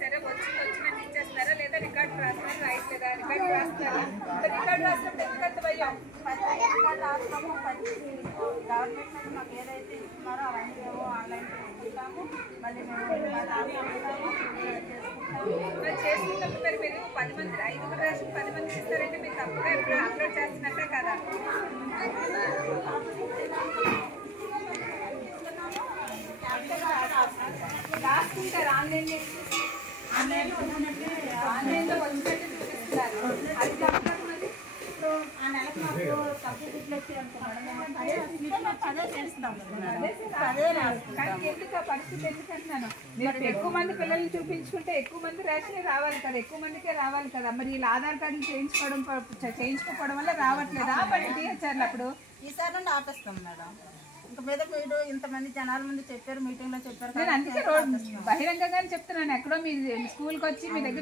సరే వచ్చినట్టు ఇచ్చేస్తారా లేదా రికార్డు రాస్తారా రాయట్లేదా రికార్డు రాస్తారా రికార్డు రాసినప్పుడు ఎందుకంత భయం గవర్నమెంట్ మాకు ఏదైతే ఇస్తున్నారో అవన్నీ మేము ఆన్లైన్ చేసుకుంటాము మళ్ళీ మేము మరి చేసుకున్నప్పుడు మరి మీరు 10 మంది 5 రాసి 10 మంది ఇస్తారంటే మీరు తప్పగా ఇప్పుడు అప్లోడ్ చేస్తున్నట్టే కదా రాసుకుంటారు ఆన్లైన్లో వచ్చినట్టు చూపిస్తున్నారు అది తప్పకుండా ఆ నెలకు మాకు సబ్సిడీ అదే చేస్తాం కానీ ఎందుకు ఆ పరిస్థితి ఎందుకంటున్నాను మీరు ఎక్కువ మంది పిల్లల్ని చూపించుకుంటే ఎక్కువ మంది రేషన్ రావాలి కదా ఎక్కువ మందికే రావాలి కదా మరి వీళ్ళు ఆధార్ కార్డులు చేయించుకోవడం వల్ల రావట్లేదు ఆపండి టీహెచ్ఆర్లు అప్పుడు ఈసారి నుండి ఆపేస్తాం మేడం ఇంకా మీద మీరు ఇంతమంది జనాల ముందు చెప్పారు మీటింగ్ లో చెప్పారు నేను అందుకే బహిరంగంగానే చెప్తున్నాను ఎక్కడో మీ స్కూల్కి వచ్చి మీ దగ్గర